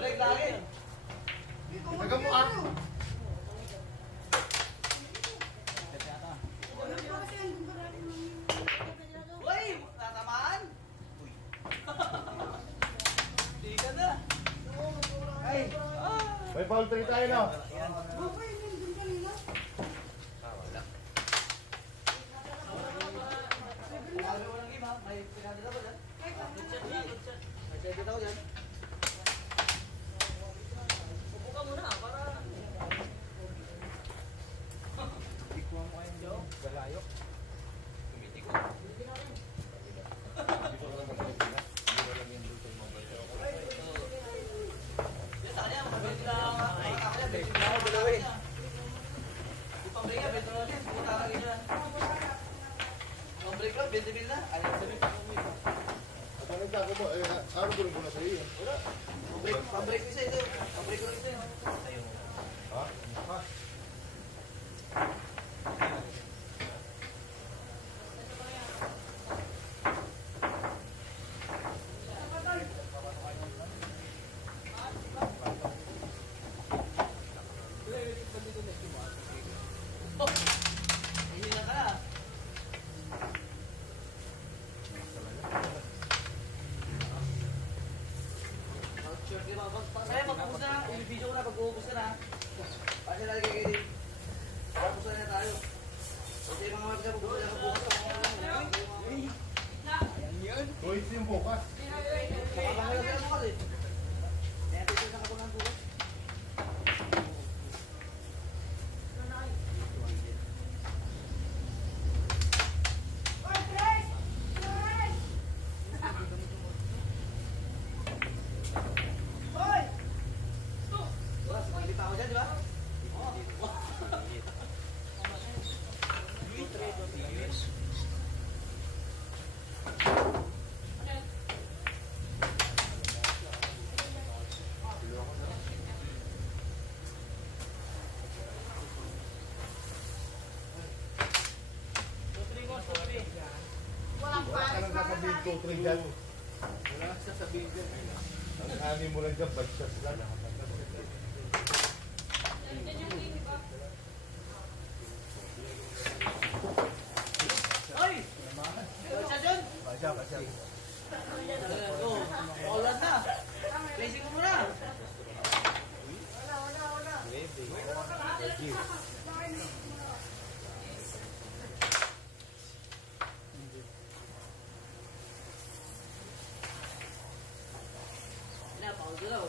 Break lagi. Tagang mo ah. Uy! Tatamaan! Uy! Di ka na! Ay! May foul 3 tayo na. Wala. Walang game ha? May pinadala ba dyan? May credit ako dyan. Pupuka muna para... Ikuha mo kayo dyan. Galayo. Kumiti ko. Hindi ko lang magpapila. Hindi ko lang yung dultong mga bayo. Yan sa kanya, makabili na ako. Makakakaya, 20 na ako dalawin. Yung pang-break yan, 20 na yan. Pupunta ka rin yan. Pang-break lang, 20 mil na. Ayaw sa mil. At ano nagtako mo? Araw ko rin ko na sa iyo. Wala. Pang-break ko isa ito. Pang-break ko rin isa. Ayun. Ha? Ha? Hindi na ka na. Sure, di ba? Kaya mag-ubus na. Yung video ko na, pag-uubos na na. Kasi lagi kayo din. Pag-ubos na tayo. Kasi yung mga mabisa, pag-ubos na bukas ako. Tuwid yung bukas. Makakahal ka na bukas eh. Kaya ito yung nakapunang bukas. Bukas, hindi pa ako dyan, di ba? Wala ka nang sasabihin ko, 3 dyan. Wala ka sasabihin dyan. Ang ani mo lang dyan, bag-shot lang. Ay! Siya dyan! Pasya, pasya. Paulan na! Placing mo muna! Wala, paul daw.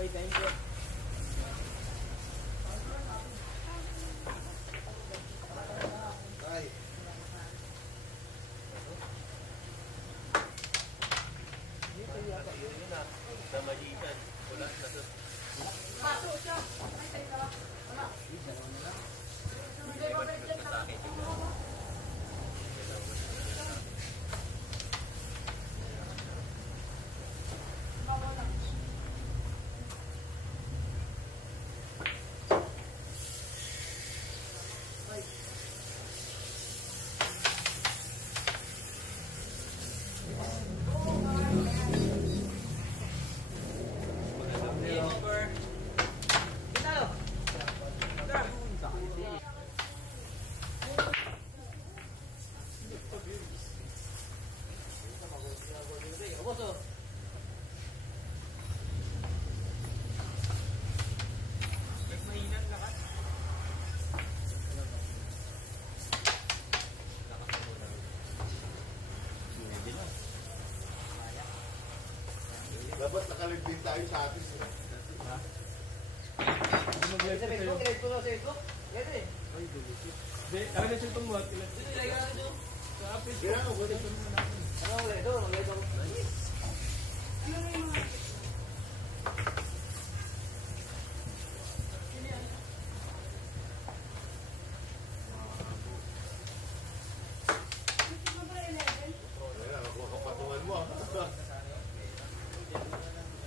Ay, thank you. Ay. Dito yata. Yun na, sa malitan. Wala na sa... Dapat nakalibing tayo sa atin. Sa Facebook, ilagay ko sa Facebook. Yan eh. Ay, dulikit. Hindi, ano na siya itong mga kilat? Dito, ilagay natin dito. Sa apis. Kaya ako, pwede ito. Ano ang ledo? Ang ledo. Kaya, nakuha ka patungan mo.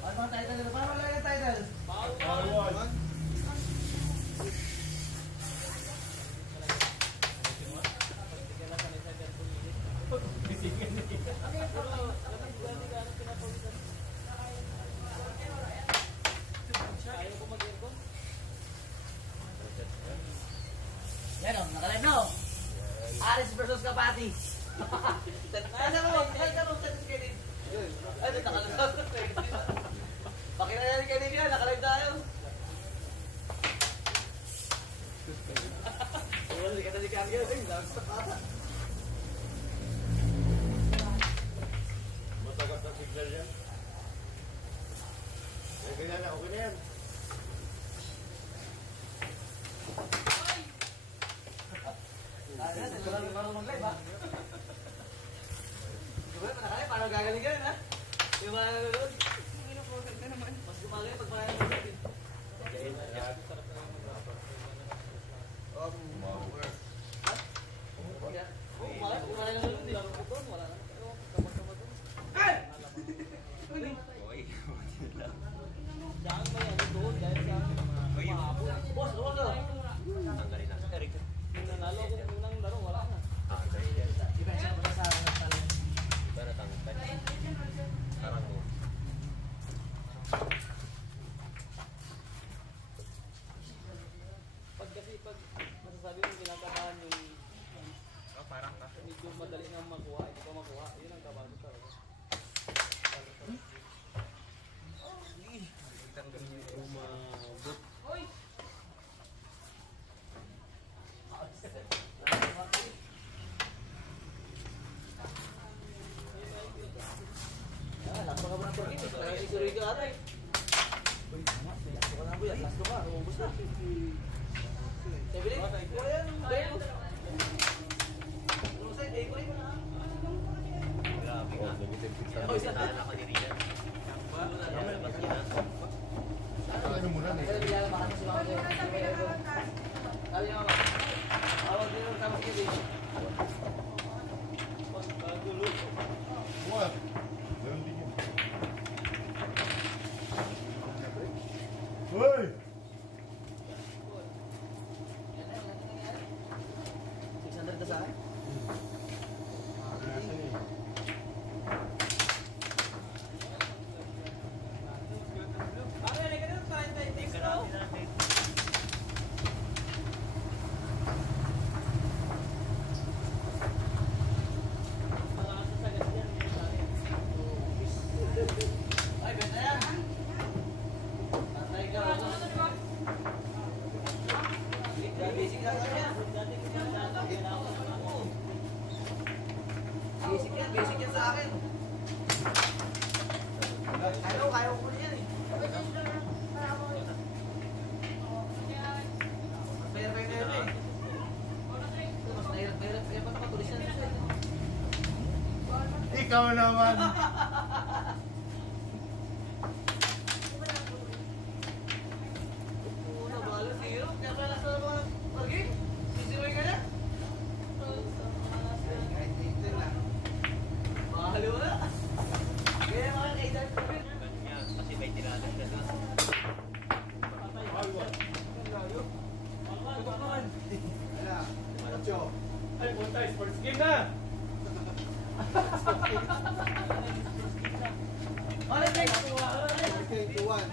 Ano bang title nito? Paano malagay ang title? Bawal. Yan o, nakalive na o. Aris versus Kapati. Ano mo? Ano mo? Ano nakalive? Pakilala ni kanina yan, nakalive tayo. Wala ka na si Kangyo. Ay, lakas na pata. Matagat na signal yan. Eh, ganyan na, okay na yan. Ayan, ito lang yung mag-live ha. Diba, nakalive, paano gagaling yan ha? Yung mga nanonood. Mas gumagaling pag mga nanonood eh. Pag masasabi mo kinakabahan yung parang medyo madali nang makuha, hindi ka makuha, yun ang kabado talaga. Last ka muna po dito. Kaya sisuri ka ata eh. Last ka na po yan. Last ka. Ubus na. Sabi rin. Wala yan. Beno. Ano sa'yo? Beno rin. Grabe nga. Oh, isa. Naalala ko ni Rian. Ano muna na Kaya bigla naman kasi si Mama Joy. Sabi niya Mama. Awag din ang tama kiti. What? Meron din yun. Hoy! 600 na sa akin. Ay, benta yan. Patay ka. Basic lang kami yan. Basic yan sa akin. Kaya ko muna yan eh. Mas mahirap kayo na yun eh. Mas mahirap kaya pa nakatulis na nito eh. Ikaw naman! Una, bala zero. Kaya pala sa mga parking. Sisiroy ka na. Mahalo na. Kaya mga kaidan ko rin. Kasi may tinanan siya doon. Ay, punta, sports game na! Ano next? Okay, 2-1.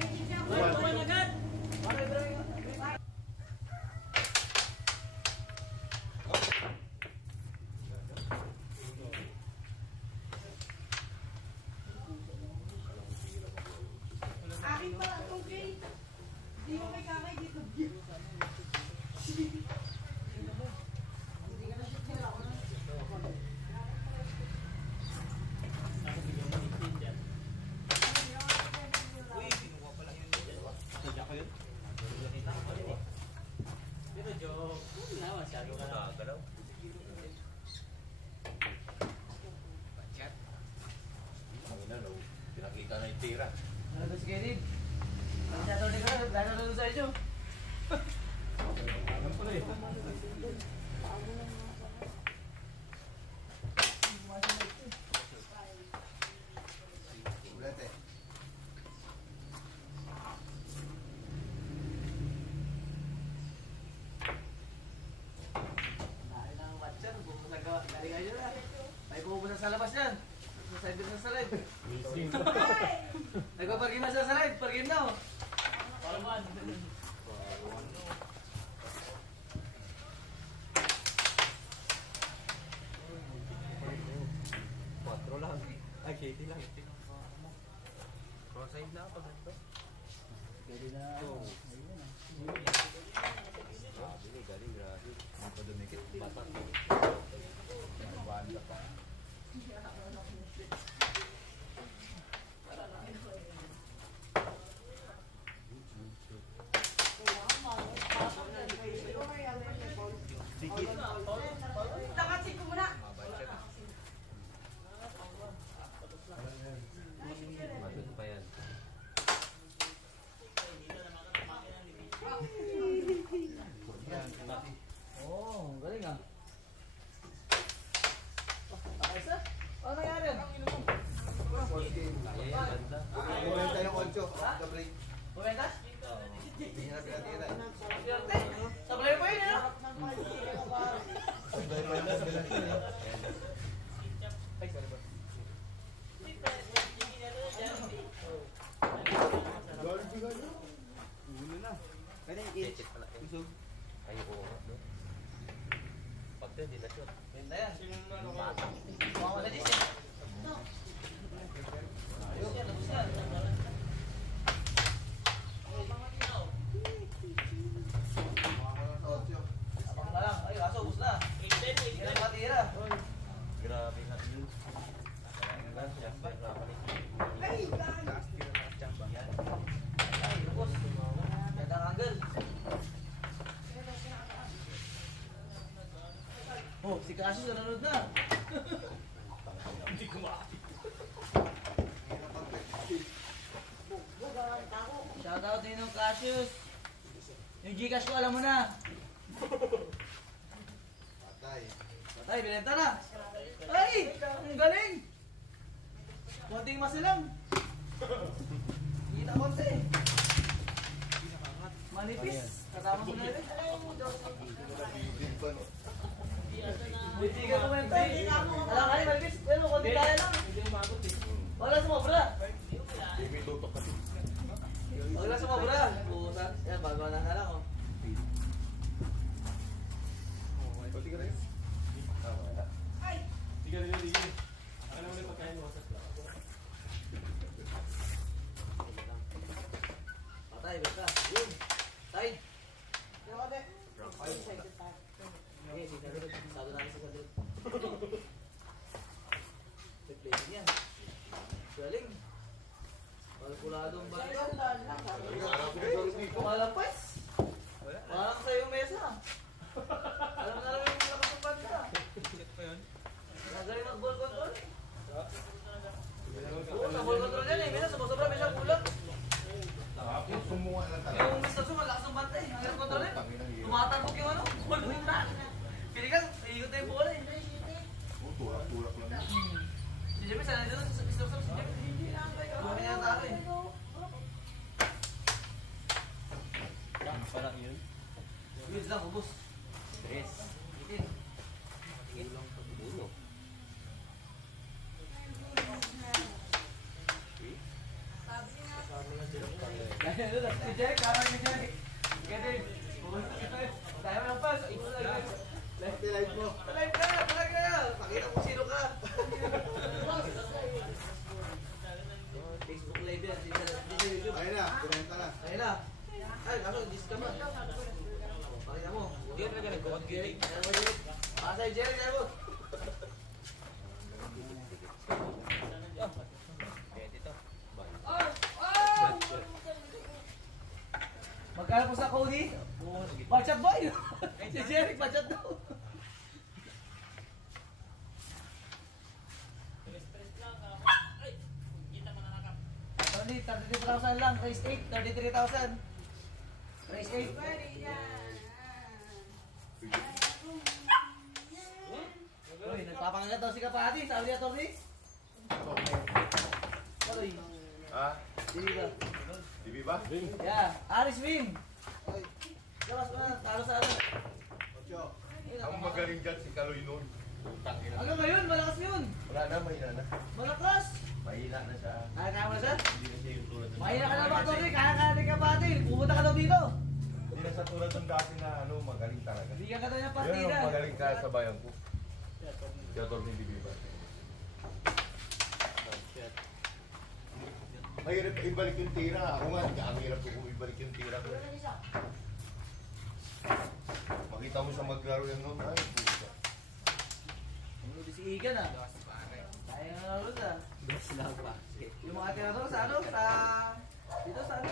Akin pa, okay. Hindi mo may kamay dito. Lalo na nakagalaw. Ang ina, no? Pinakita na yung tira. Ano ba si Kenneth? Ang Saturday ka, lalo na sa inyo. Alam ko na eh. Ulit eh. Nahin ang match yan. Galing kayo na. May pupunta sa labas yan. Sa side na sa side. Nagpaparkin na sa side. Parkin na oh. Paraman. Quatro lang. Ay, 80 lang. Cross-side na pag ganito. Pwede na. Grabe ni, galing, grabe. Ang padumikit. Bata. Ang banda pa. Nakasik ko muna. Matut pa yan. Oh, galing ah. Ayos ah. Ano nangyari? Kaya yan, ganda. Kumenta yung 8. The break. Bumentas? Hindi niya na pinatira eh. Swerte. Sablay pa yun ah. Sabay pa yung pinatira eh. Ay, sorry bro. Check pala yan. Ay, oo nga, no? Pag din, di na shoot. Benta yan. Mga wala din siya. Ayos yan, tapos yan. Abang ka lang. Ay, kaso, ubus na. Hindi na makatira. Grabe nga yun. Kailangan siya, pero pa rin. Ay, lubos. Ganda ang angle. Oh, si Cassius nanonood na. Hindi ko Shoutout din ng Cassius. Yung Gcash ko, alam mo na. Patay. Patay, binenta na. Ay, ang galing. Konting masilang. Kita konti. Manipis. Katama ko na rin. Big ban. Hindi ka kumenta. Alam ka rin, manipis. Pero konti kaya lang. Wala sumobra. Hindi may tutok kasi. Wala sumobra. Puta. Yan, bago na lang oh. Pati ka rin? Wala. Patay, basta. Yun. Tay. Okay, sige. Sado namin sa kadrip. Replacing yan. Galing. Kalkuladong balikan. Malapas. Parang sa yung mesa. Alam na namin yung lakas ng banda. Nagaling ng ball control. Oo, sa ball control yan eh. Minsan sumasobra, minsan kulang. Tapos sumuha lang talaga. Yung Mr. Sum, malakas ng banda eh. Nagaling control eh. Tumatagok yung ano. Ball control. Piligan, iikot na yung bola eh. Tulak-tulak lang yun. Si Jimmy, sanay doon sa Mr. Sum. Si Jimmy. Buhay niya talo eh. Parang yun. Weeds lang, ubos. Tres. Itin. Ulang pag ulo. Si Jerry, karang ni Jerry. Kaya tayo ng pas. Live mo. Live ka, talaga na. Pakita mo sino ka. Facebook live yan. Di sa YouTube. Ayun na, kumenta na. Ayun na. Ay, kaso, dis ka ba? Pakita mo. Hindi ka talaga nag-code Jerry. giving. Ayun mo, Jerry. Pasay, Jerry, tayo mo. Kaya dito. Magkano po sa Cody? Buong Bachat boy! Si Jeric, bachat daw. Tony, 33,000 lang. Race 8, 33,000. Race 8. Uy, nagpapangagat daw si Kapati. Sabi niya, Tony. Uy, Ah, hindi ka. TV ba? Yeah, Aris win. Lakas mo na, talo sa ano. Ang magaling dyan si Kaloy noon. Utang ina. Hanggang ngayon, malakas yun. Wala na, mahina na. Malakas. Mahina na siya. Kaya mo na siya? Hindi na siya yung tulad ng Mahina ka na ba, Tony? Kaya ni Kapati. Pumunta ka daw dito. Hindi na siya tulad ng dati na ano, magaling talaga. Hindi ka daw niya Yan partida. ang magaling ka sa bayan ko. Kaya Torni TV ba? Mahirap ibalik yung tira. Ako nga, ang hirap ko kung ibalik yung tira ko. Makita mo siya maglaro yan noon. Ay, puta. Ano di si Igan ah? Kaya nga naroon ah. Yung mga tinatawag sa ano? Sa... Dito sa ano?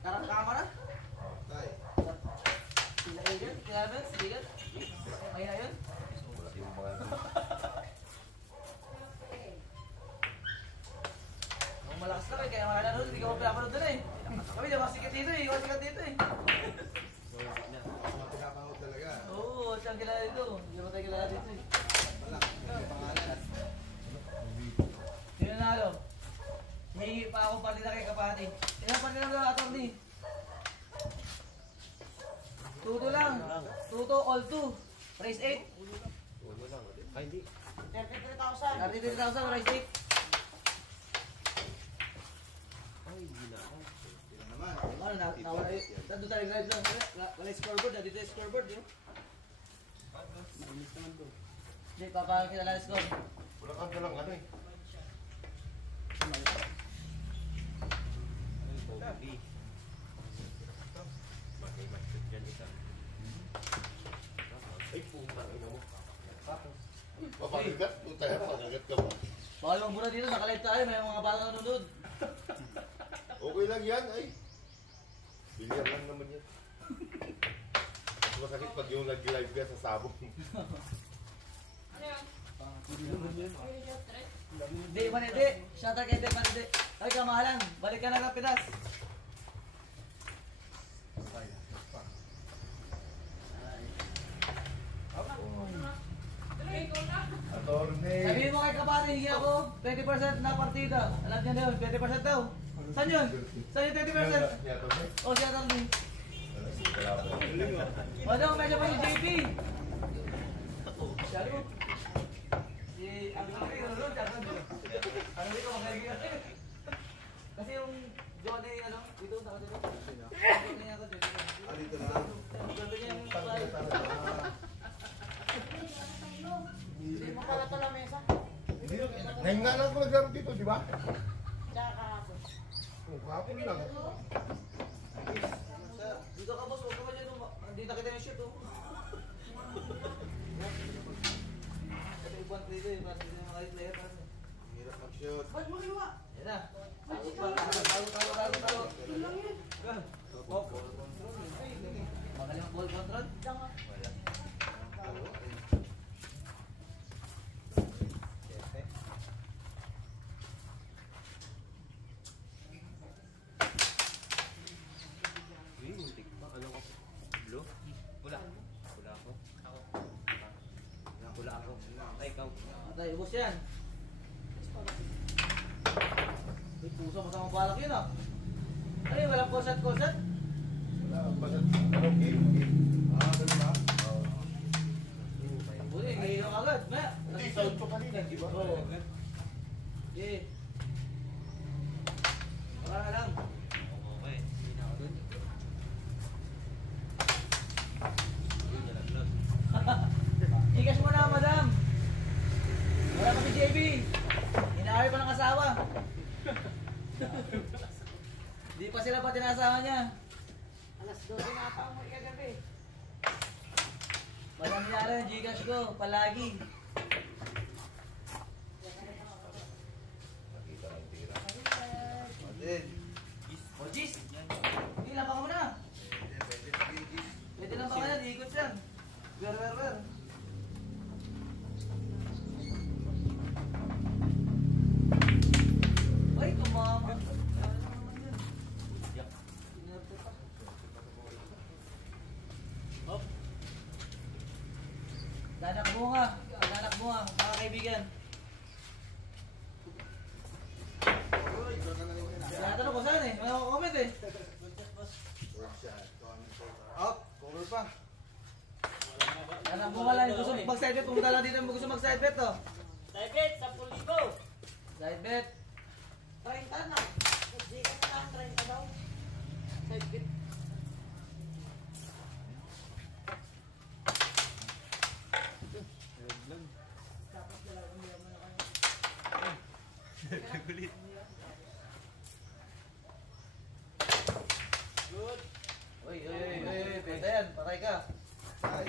Karang kamera? Sila Igan? Kaya ba? Si Igan? Mahina yun? Wala yung mga... Kung malakas ka kaya mga nanonood, hindi ka mapapanood doon eh. Kami di ba sikat dito eh, iwan sikat dito eh. Pinapanood talaga. Oo, siyang kilala dito. Hindi mo tayo kilala dito eh. Sino nalo? Hihingi pa ako partida kay Kapati. Ilang partida na attorney? Tuto lang. Tuto all two. Race 8. Uno lang. Ay, hindi. 33,000 race 8. Ano na, nawala yun. Nandun tayo live lang. Wala yung scoreboard, nandito yung scoreboard yun. Hindi, papakilala yung score. Wala kang dalang ano eh. Kobe. Magay-match yan isa. Ay, puta ina mo. Papagagat? Puta yan, pagagat ka ba? Bawal mong dito, nakalive tayo, may mga batang nanonood. Okay lang yan, ay. Bilyar lang naman yan. Mas masakit pag yung nag-live ka sa sabong. Hindi, manindi. Shoutout kay Dave, manindi. Ay, kamahalan. Balik ka na ng Pinas. Attorney. Sabihin mo kay Kapati, hindi ako 20% na partida. Alam niya na yun, 20% daw. Saan yun? Saan yung 20%? Yeah, attorney. O, siya attorney. Wala po. Ano, medyo pa yung JP. Siya rin. Si, ang laki, ano, siya rin. Ano dito, magaling ka. Kasi yung Johnny, ano, dito, sa kanila. Johnny niya ako, dito. Dito na. Johnny niya yung Hindi mo pala ito lamesa. Hindi, ngayon nga lang ako naglaro dito, di ba? Tsaka kahapon. Kahapon lang. Dito ka, boss, huwag ka ba dyan, hindi nakita yung shoot, oh. Kasi ibang dito, ibang dito yung mga player pa. Hirap mag-shoot. Ba't mo ginawa? Yan na. Talo. Yun lang yun. Magaling ang ball control. Uy, muntik pa. Ano ko? Blue? Wala. Wala ako. Wala ako. Ay, ikaw. Atay, ubos yan. May puso masamang balak yun, ah. Ay, walang kusat. Wala, basta, ano, game. Ganun ba? Huli, ngayon agad. Maya. Hindi, sound ko kanina, di ba? Oo. Okay. Wala ka lang. Okay. Hindi na ako dun. Uy, nalaglag. Ikas mo na, madam. Wala pa si JB. Inaaway pa ng asawa. Di pa sila pati ng asawa niya. Alas 12 na ata umuwi kagabi. Walang nangyari ang Gcash ko, palagi. Nakita ang tira. O, Gis. Hindi, lapak mo na. Pwede, kaibigan. Tinatanong ko saan eh. May comment eh. Up, cover pa. Anak mo wala yung gusto mag-side bet. Pumunta lang dito yung gusto mag-side bet to. Side bet, 10,000. Side bet. 30 na. Hindi ka na lang 30 daw. Side bet. Good. Uy, pwede yan. Patay ka. Ay.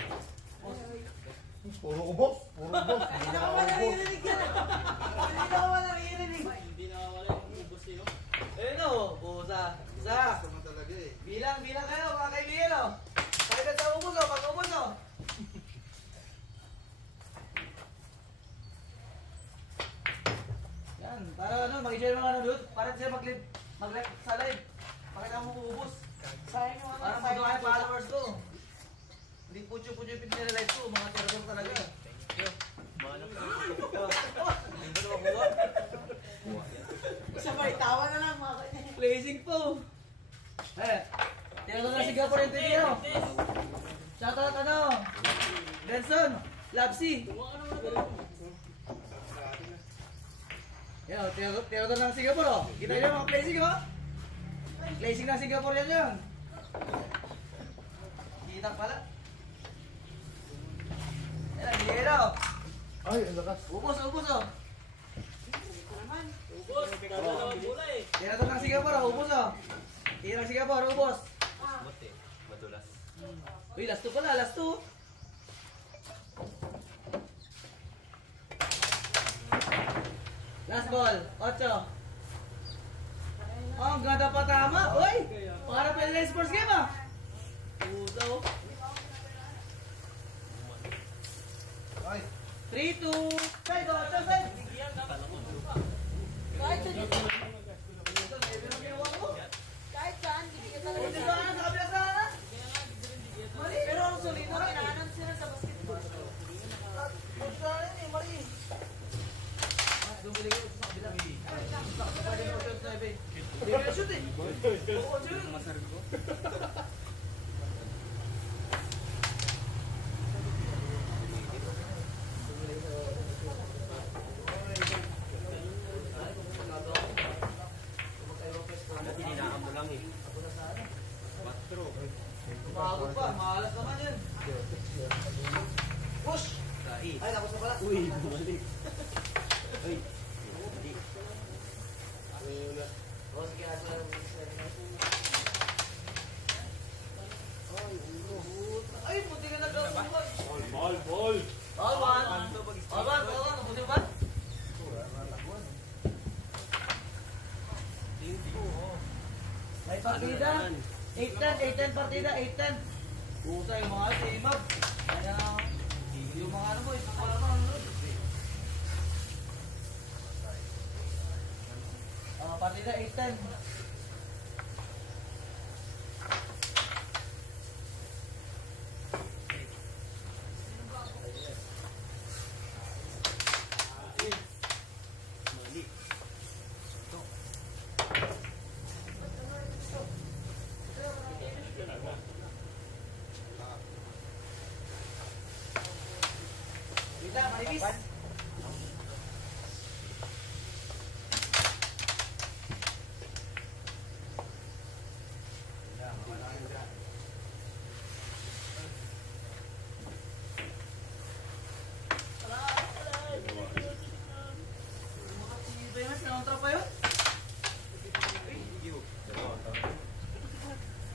Puro ubos. Puro ubos. Hindi na ako naririnig yan. Hindi na ako naririnig. Hindi nawawala yung ubos nyo. Ayun o. Pusa. Isa. Gusto mo talaga eh. Bilang kayo mga kaibigan o. Side bet sa ubos o. Pag ubos o. Yan. Para ano, mag-share mga nanood. Para siya mag-like sa live. Pakita mo ubos. Sayang yung Para mga mga followers ko. Hindi putyo-putyo yung pinilive ko. Mga terror talaga. sabay tawa na lang mga kanya. Blazing po. Tinatawag na Singapore yung TV o. Shoutout ano. Benson. Lapsi. Yan o. Tinatawag ng Singapore o. Kita nyo mga blazing o. Blazing ng Singapore yan yan. Kita pala. Yan ang bigero. Ay, ang lakas. Ubos o. Ubos, dadalawang bola eh. Tinatawag ng Singapore o. Ubos o. Tira ng Singapore. Ubos. Mati, madulas. Uy, last 2 pala. Last 2. Last ball. 8. Oh, ang ganda pa tama. Uy! Para pwede na sports game ah. Puso. Ay. 3-2. Side, 8, side. Kahit saan, kahit saan, hindi ka talaga Hindi ba na sa kabila sa na? Mali. Pero ang solino, kinahanan sila sa basketball. Pusahan eh, mali. Doon balik ko sa kabila. Pwede mo shoot na ibe. Hindi ka shoot eh. Oo, shoot. Dati hinaan mo lang eh. Bago pa, malas naman yan. Push! Kai. Ay, tapos na pala. Uy, bumalik. Uy. Oh, sige, asa lang. Ay, puti ka nagkakuha. Ball, ball. All one. All one. Puti ba? May partida. 8-10 partida, 8-10. Puta yung mga team-up. Kaya, yung mga ano mo, isang para mo, ano? Partida 8-10. Kita, manipis.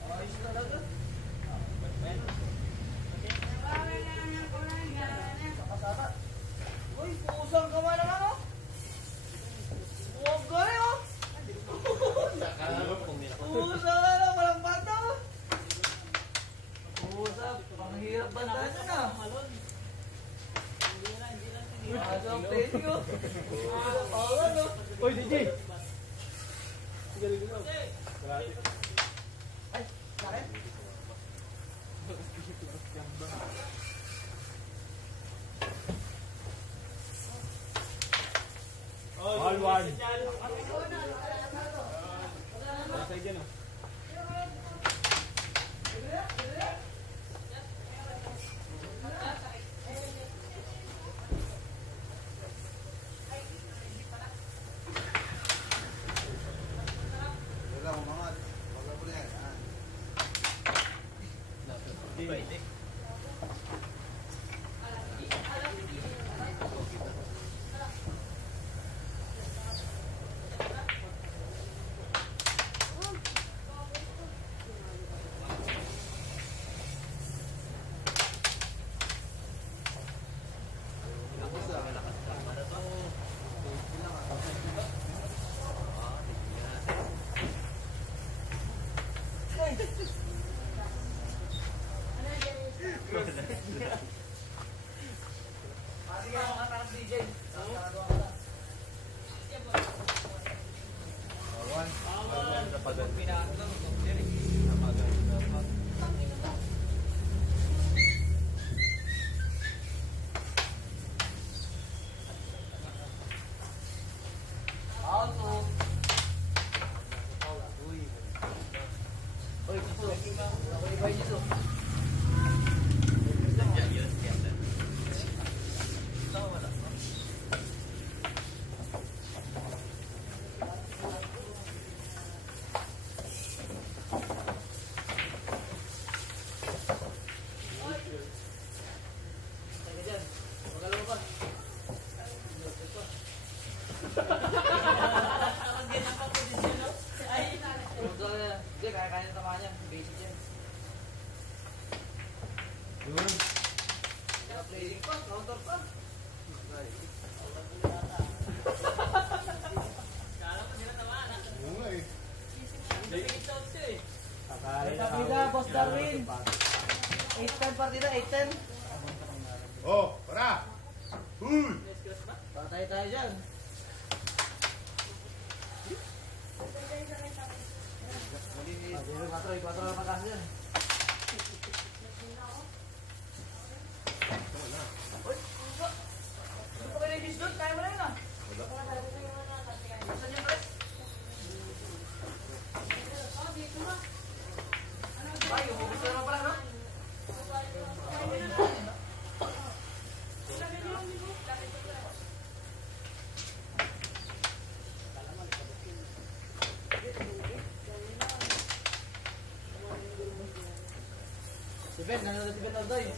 Ayos talaga. Kasama. Uy, pusang ka man naman oh. Huwag ka rin oh. Pusa ka na, walang bata oh. Pusa, panghirap banda nyo na. Asang pwede oh. Awan oh. Uy, DJ. Ay, sakit. Ball 1. Side yan, oh. Wala, umangat. Wala mo na yan. Pwede. Sige ako ka parang DJ. Auto. Uy, puso. Ako ibay dito. Teka dyan. Magalaw pa. Hindi, kaya-kaya ng tama niya. Basic yan. Playing pa, counter pa. Oo nga eh. Partida, Boss Darwin. 8-10 partida, 8-10. Oh, para! Huy! Patay tayo dyan. Patro na pagkasa dyan. Uy, ano pa kayo na-ibis doon? Kaya mo na yun ah. Saan yan pare? Ay, umubis na naman pala, no? Si Ben, nanonood si Ben Aldoy.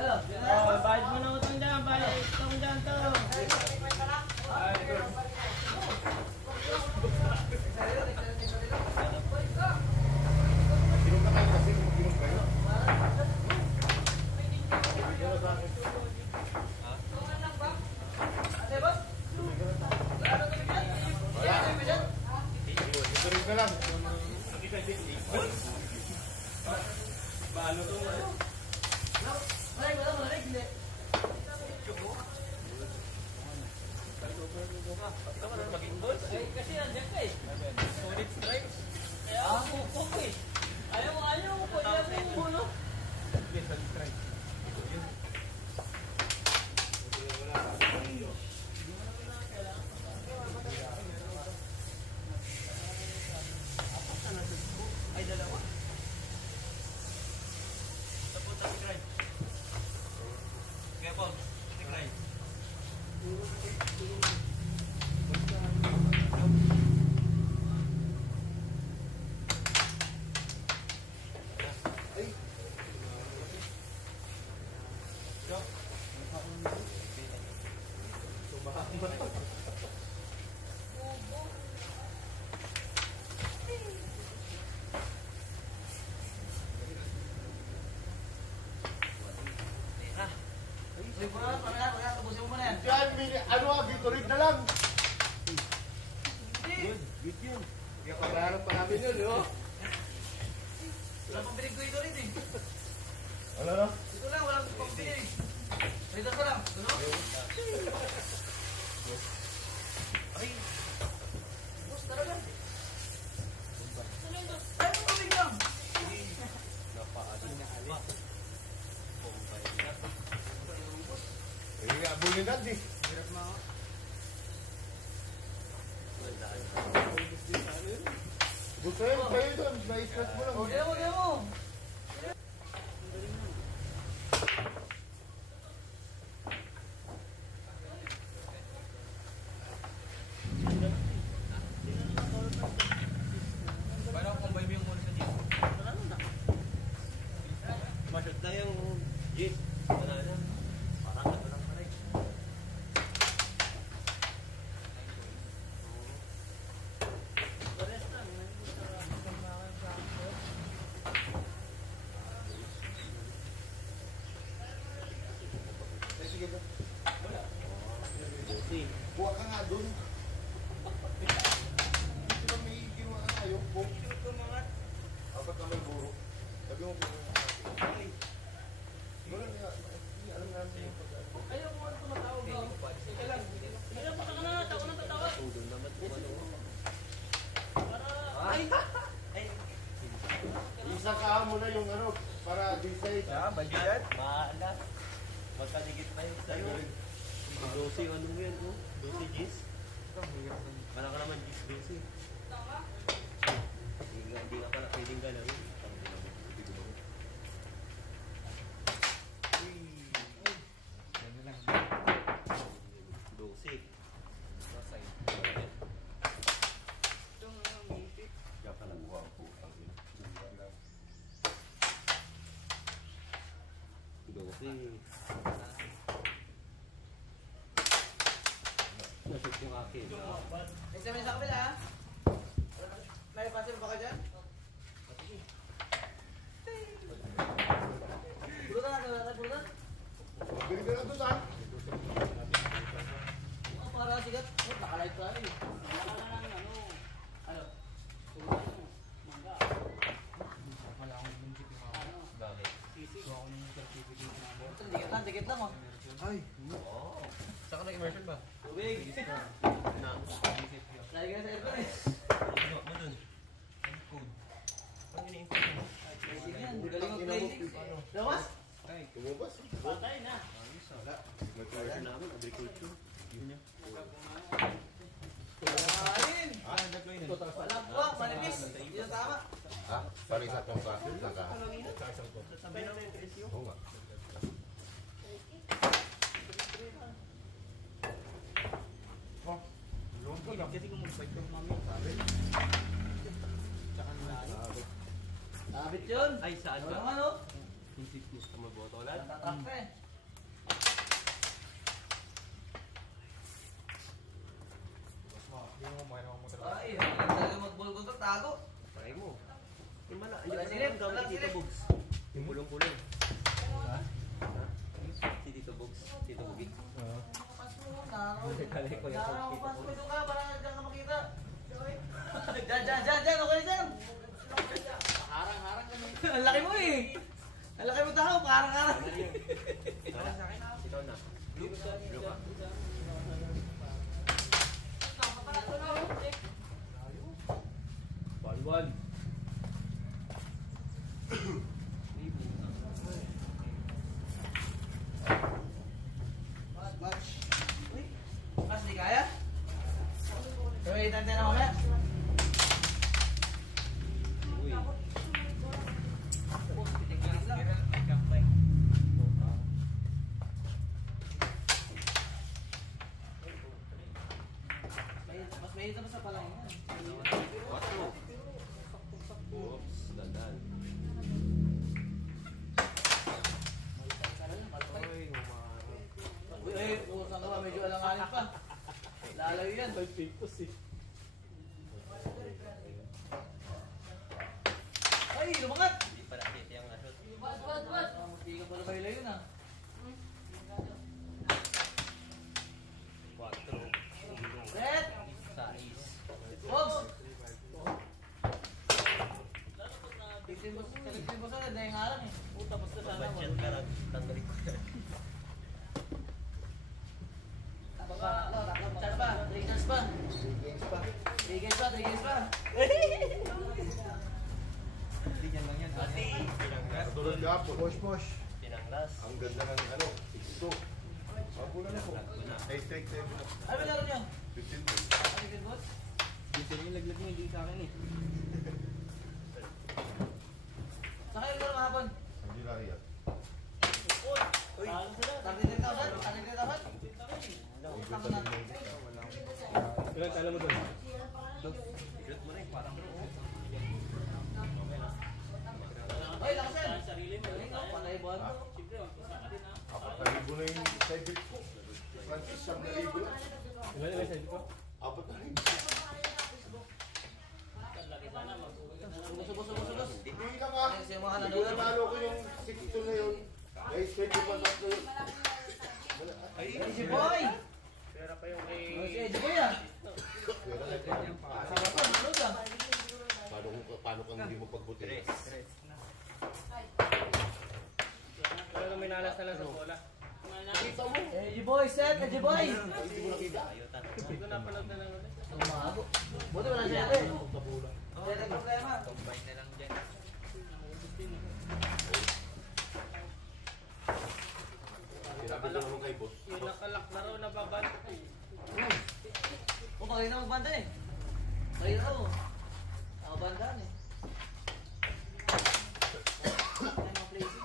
Hello. Bayad mo na utang dyan. Bayad utang dyan to. Ginom na kayo kasi, ginom kayo. Ate, boss? Wala na tubig dyan? Wala na tubig dyan? Tuloy ka lang. Balo to. Malamig, wala, malamig. Hindi. Eh, kasi nandiyan ka eh. Solid strike. Kaya ako po eh. Ayaw mo po. Ayaw mo po, no? Solid strike. Ay, dalawa. Tapos na si Grind. Kaya Paul, si Grind. Good yun. Kaya pagkaharap pa namin yun, oh. Wala pang binig ko ito rin eh. Ano na? Ito lang, walang pang binig. Ito ko lang. Ano? Ay. Boss, talaga. Ay, pabig lang. Napaaling na alis. Kumpay na. Eh, abulin natin. Hirap na ako. Wala. Gusto yun, kayo doon. Na-stress mo lang. Kaya mo, kaya mo. Parang combine mo yung muna sa dito. Mashoot na yung jeep. Wala na. Parang ano lang pala eh. Eh, sige ba? Buti. Buwa ka nga doon. Di ba may ginawa ka tayo? Kung apat na may buro. Sabi mo kung wala nga. Hindi, alam namin yung pag-ano. Ayaw mo ano tumatawag ako. Teka lang. Hindi pa ka na, tao na tatawa. Tudol naman kung ano. Ay! Isa ka mo na yung ano, para decide. Bajilan. Maala. Magkaligit pa yun sa'yo. 12 ano mo yan, oh? 12 Gs? Wala ka naman Gs 12. Hindi ka pala pwedeng galawin. Ganda lang. 12. Diyan ka lang. Wow, putang ina. 12. Nasot yung akin. Next time sa kabila ha. May pasir ba ka dyan? Pulutan natin, pulutan. Bili ka na doon, ha? Para sigat. Nakalive tayo eh. Ano? Wala akong bunchik yung mga. Bakit? Gusto ako ng certificate na ako. Dikit lang oh. Ay! Oo. Saan ka nag-immersion ba? Tubig. Na. Lagi ka sa aircon eh. Ano mo dun? Ang code. Ang ini-import mo? Basic yan. Galing ang basic. Lawas? Tumubas. Patay na. Mag-immersion namin, agriculture. Yun yan. Ayun. Deploy na. Walang buwak, manipis. Yun ang tama. Ha? Paling sa tong sa naka. Sabay na yung presyo. Oo nga. Kasi kung mag-fight yung mami, sabi. Tsaka nila. Sabit yun. Ay, saan Ano ba? naman oh. Sa mabotolan? Tatak ka eh. Yung mga mo motor. Ay, talaga mag-bulgol to, tago. Try mo. Yung mala, Wala yung silip, gamit wala Tito silip. Bugs. Yung pulong-pulong. Si Tito Bugs. Tito Bugi. Kalay ko yung Nakakapasok ka para dyan ka makita. Dyan, okay dyan. Harang-harang kami. Ang laki mo eh. Ang laki mo tao, parang-parang. Ikaw na. Blue ka. Bal-bal. Mas di kaya? Kaya itante na mamaya. Uy. Mas may ito pa sa palay yan. 4. Oops, dandan. Uy, usang ka, medyo alanganin pa. Lalayo yan. Ay, lumangat! Hindi pa nakita yung nasot. Hindi ka pala kayo yun ah. 4. Set! Size. Go! ganda yung harang eh. Puta, basta sana mo. Budget ka lang. Tanggalin ko yan. Takbo pa, chance pa, 3 chance pa. 3 games pa. 3 games pa, 3 games pa. Hindi yan lang yan. Pati. Tulad gapon. Push. Tinanglas. Ang ganda ng ano, 6-2. Ako na ako. Ay, strike 7. Ano ba laro nyo? 15 points. Ano yung boss? Dito yung laglag mo, hindi sa akin eh. Saan kayo laro mahapon? Hindi na yan. Talo sila. 33,000? 33,000? Tama na. Ilan tala mo doon? Shoot mo rin. Parang Hoy, lakas yan! Sarili mo. Patay buwan mo. Siyempre, magpasa ka din ha. 4,000 na yung side bet ko. Francis, 7,000 na. Ilan side ko? 4,000. Lagi sana mag-uwi ka na lang. Subos. Hindi ka nga. Kasi yung mga Hindi nanonood. nanalo ko yung 6-2 na yun. Ay, strike ko pa na yun. Ay, Si Boy! pera pa yung kay... Si Eddie Boy ah! Pero Sama ko, manood ah! paano kang hindi mo pagbuti? Pero may nalas na lang sa bola. Kita mo. Eddie Boy, set! Eddie Boy! Hindi mo nakita. Ayutan. Hindi ko napanood na lang ulit. Umago. Buti wala siya eh. Siya yung problema. Combine na lang dyan. Sinabi ko naman kay boss. Yung nakalak na raw nababalik ko eh. O, magaling na magbanda eh. Magaling ako. Nakabandaan eh. Ay, mga places.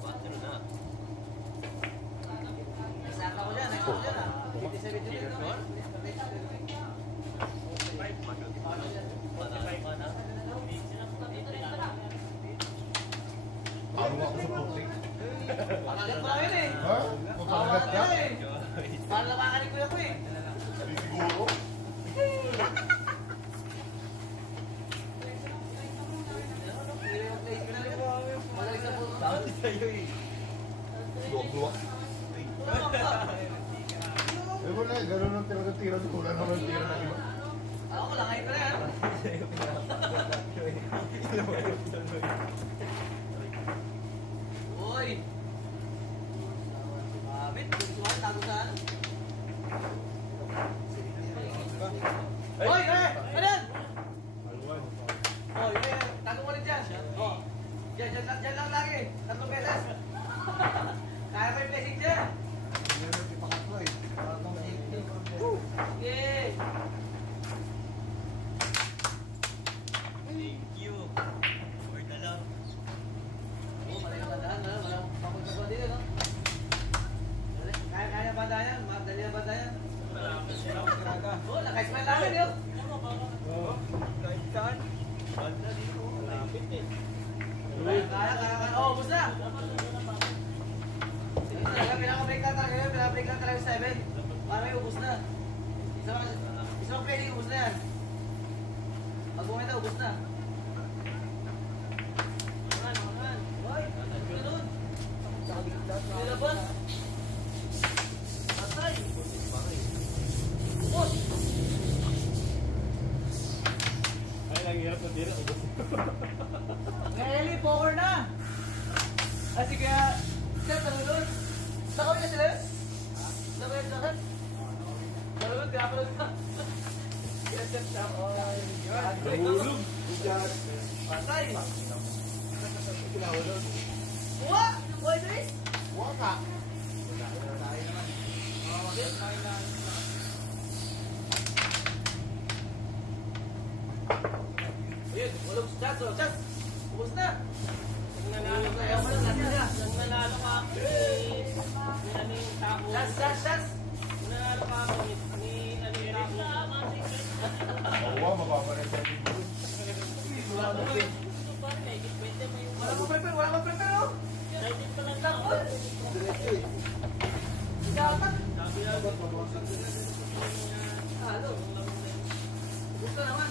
Quatro na. Isaka ko dyan, ah. 57 ah. Panalo pa na. Talo ako sa putik. Pakagat pa kami eh. Ha? Mapagagat ka? eh. Para lawakan ni kuya ko eh. Siguro. Magaling sa puto. Sabi sa'yo eh. Luwak-luwak. Eh wala, ganun ang tira ko. Wala naman tira na iba. Ako lang ngayon pa na yan. Uy! Mabit, gusto mo tago saan? Uy! Ano yan? Oh, yun, tago mo rin dyan. Oh. Dyan lang lagi. 3 beses. Kaya pa yung blessing dyan. Sige. Thank you. For the love. Oh, malaking bandahan, no? Walang pakul-pakul dito, no? Kaya bandahan yan. Madali na bandahan yan. Oh, naka-smile namin, yun. Oo. Kahit saan? Banda dito. Malapit eh. Kaya. Oh, ubus na. Sige talaga, pinaka-break lang talaga yun. Pinaka-break lang talaga yung 7. Para may ubus na. Isang pwede, ubus na yan. Pag bumita, ubus na. Mangan. Hoy, ganun. Nilabas. Patay. Ubus. Ay, lang hirap na tira. Ngayon, power na. Kasi kaya, sir, talulod. Saka niya sila? Saka niya sila? Talulod, kaya pala na. Kaya sir, siya. Nahulog. Patay. Uwa! Uwa, Idris? Waka. Ayun, ulog sa chance, ulog chance. Ubus na. Nanalo ka. Ayaw mo lang natin na. Nang nanalo ka ako ni ano yung tapo. Chance. Nung nanalo ka ako ni ano yung tapo. Oo, mapapalit sa dito. Wala mo eh. Gusto pa rin eh. Pwede mo yung... Wala mo prepare, oh. Excited pa lang ako. Diretso eh. Ikaw, Sabi lang. halo. Ubus na naman.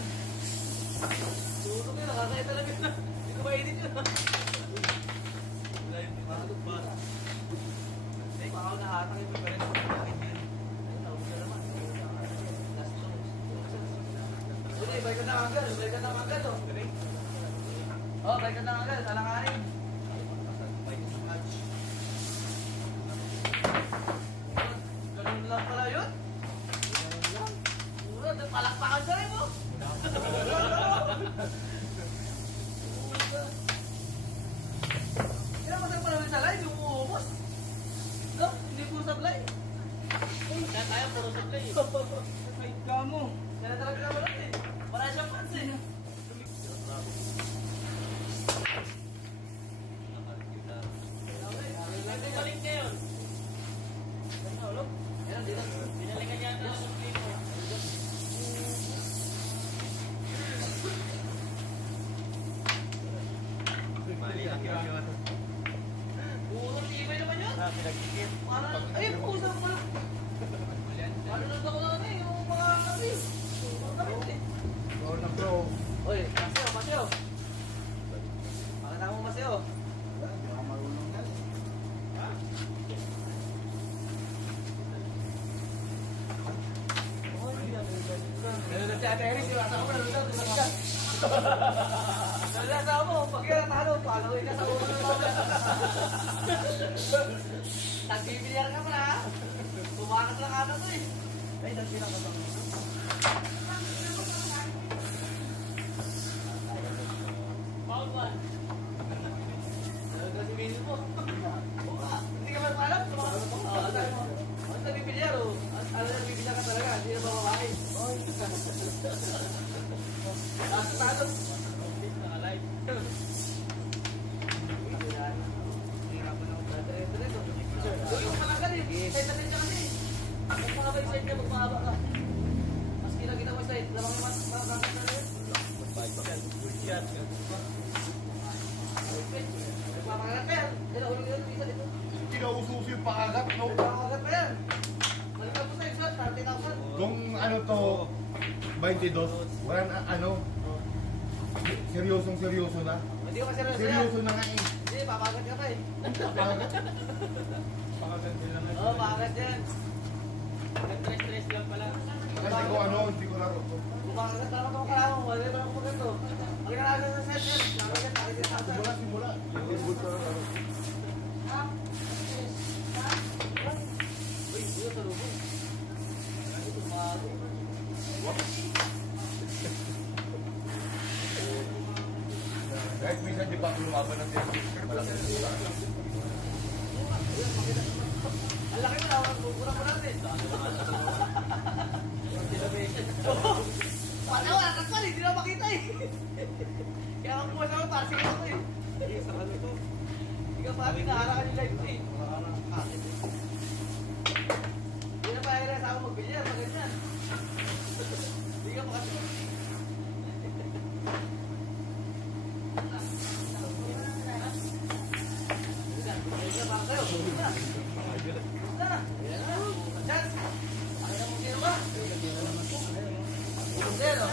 Tulog yun, nakakaya talaga na. Hindi ko mainit yun. angle. Balikan ng angle, oh. Oh, balikan ng angle. Alanganin. Ganun lang pala yun. Puro, palakpakan ka rin mo. Kaya masang panawin sa live, yung uumos. No, hindi po sablay. Kaya tayo, puro supply. Ay, kamo. Kaya talaga ka wala eh. Para siyang fans eh. Balik na yun. Ayan, dito. Binalikan niya na ang play mo. Mali lang yun. Puro tibay naman yun. Pinagkikit. Parang, ay, puso mo lang. Ano lang ako na ano eh, yung mga kasi. Bro na bro. Oy, Maseo, Maseo. Pakita mo Maseo. Hindi ako marunong yan. Nanonood si Ate Eris, yung asawa mo, nanonood, tumakas ka. Nanonood ang asawa mo, pag yan natalo, palawin ka sa ulo ng mga. Nagbibilyar ka pala ha. Tumakas lang ata to eh. Ay, nagbilang ka bang. Foul one. Nanonood si Minnie mo. Hindi ka man alam, tumakas mo. Sabi mo, ang nagbibilyar oh. Ano nagbibilyar ka talaga, hindi na ba babae? Oy. Talo. Naka-live. Yung malanggan eh. Kahit natin siya kasi. Kung mga ba yung side niya, magpahaba ka. Mas kita mo yung side. Lamang yung malanggan na rin. Nagpapakagat pa yan. Dila, uling yun. Isa dito. Pinaususo yung pakagat, no? Nagpapakagat pa yan. Balikan mo sa exot. 30,000. Kung ano to, 22, wala na ano, seryoso na. Hindi ko kasi seryoso yan. Seryoso na nga eh. Hindi, papakagat ka pa eh. Pakagat. Pakaganda lang. Oo, pakagat yan. Nag-stress lang pala. Kasi ko ano, hindi ko laro to. Kung pakagat, parang itong kalawang. Wala pa lang pagkato. Pag nalaga sa set yan, pakagat, pakagat. Simula. Good ko na laro. Uy, uy, sa lubong. Ay, tumago. Kahit minsan di ba ang lumaban ng tennis, malaki na sila. Ang laki mo na, kurang mo natin. Patawa, nakakal eh, hindi na makita eh. Kaya ang buwas naman, parang sige ako eh. Sa ano to? Hindi ka pati, naharakan yung live ko eh. Hindi na pa kaya sa ako magbilyar, maganyan. Hindi ka makasyon. Hindi ka para sa'yo. Hindi na. Hindi na. Chance. Pakita mo sino ba? Sino?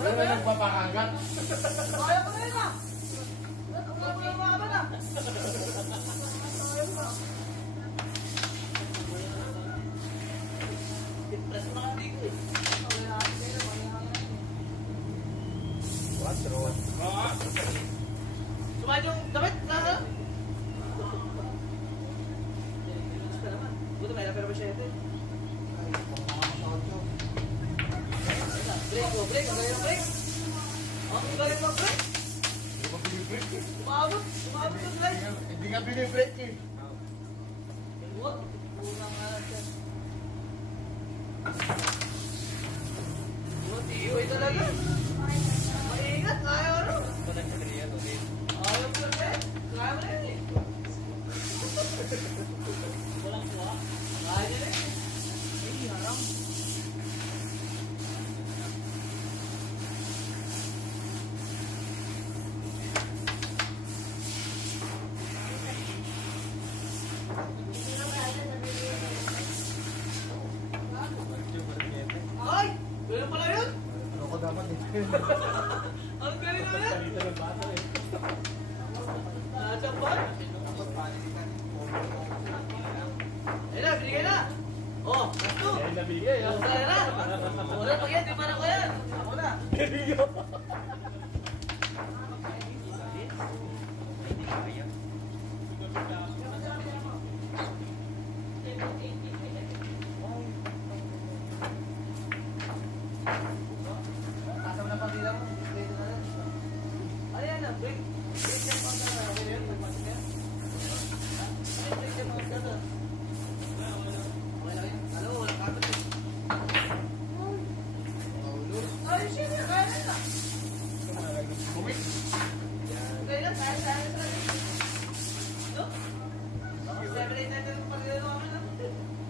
Wala na nagpapakagat. Kaya ko na yun ah! Wala ko na umaban ah! Pinpress mo nga dito eh. Sumad yung damit na ha? Buto may napera ba siya ito eh? Break ko, break. Ang galing ng break. Ang galing ng break. Hindi ko pinibreak eh. Umabot yung slide. Hindi nga pinibreak eh. Huwag. Unang siya. Huwag, iiway talaga. Maingat, kaya ano? Ayaw ko lang eh. Kaya mo na yun eh. Walang kuha. Kaya niya rin eh. Ay, harang. Ay! Ganun pala yun? Ano ko dapat eh. Ang galing naman yan! Dito ng bata eh. Ayun na, binigay na. Oh, last two. Ay, nabigay ha. Ayun na. Wala pa yan, di pa na ko yan. Ako na. Kasama na pagdila mo. Ano yan na? Break. Break yan pang gano'n. Okay na yun? Nagpasok yan? Break yan pang gano'n. Okay lang yun. Ano? Walang kapit eh. Ay, shit! Kaya na na! Okay lang, kaya na na. No? 7-8 natin ang pagdila mo kami na.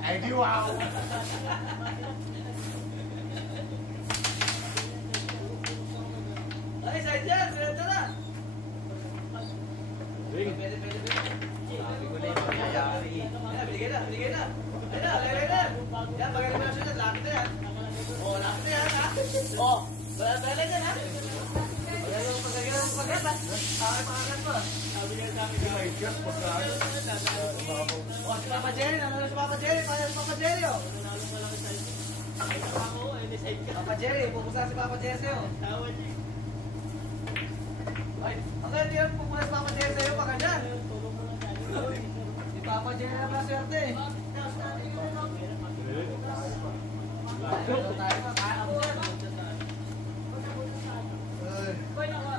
Ay, di wow! Ay, side dyan! Sinenta na! Ring. Pwede. Sabi ko na yung mangyayari. Ayan, binigay na. Ayun na, lagay na. Yan, magaling mo na siya dyan. Lapit na yan. Oo, lapit na yan, ha? Oo, wala na dyan, ha? Wala yung pagkagyan ng pagkat, ha? Ay, pagkat mo. Sabi niya sa akin, My God, pagkaano? O, si Papa Jerry. Nanalo si Papa Jerry. Paano si Papa Jerry, oh? nanalo pa lang sa ay, ako, ay, side ka. Papa Jerry, pupusa si Papa Jerry sa'yo. Tawa niya. Ay, ang ganda yan, pupusa si Papa Jerry sa'yo, pagka dyan. Tulong mo lang dyan. Si Papa Jerry na ba swerte, eh? Ano tayo ba? Kaya ako yan. Boy, naka.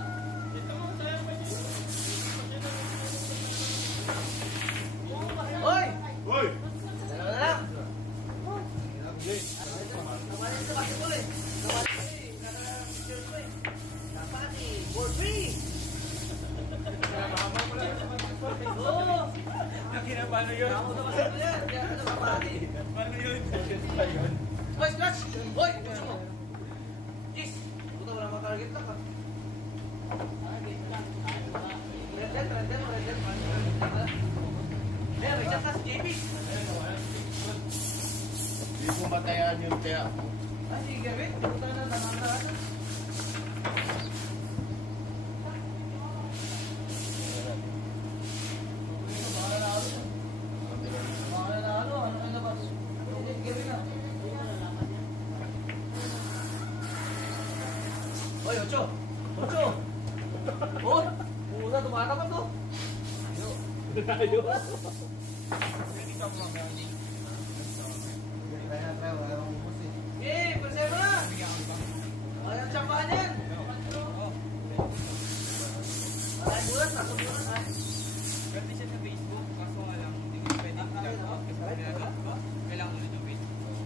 Ito mo, sa'yo pa niya. Hoy! Hoy! Dalawa na lang. Nawalan sa basketball, eh. Nawalan eh. Nakaka-picture ko, eh. Kapati, for free. Oo. Paano yun? Ako na basketball yan. Kaya ka na kapati. Paano yun? Hoy, scratch! Hoy, gusto mo. Jeez. Puta, wala mga target lang, ha. Red. Ayan, may chat ka si JP. Hindi ko matayan yung kaya. Ah, si Gavin. Puta na, nanangaraan. Hoy, Ocho! Hoy! Una, tumatapat to! Eh, persema na! Ayan ang tsambahan yan! Maraming bulat, nasa bulat ha? Pwede siya sa Facebook, kaso nga lang, hindi ko pwede ilabas kasi ginagawa ko. Kailangan ulit yung Facebook.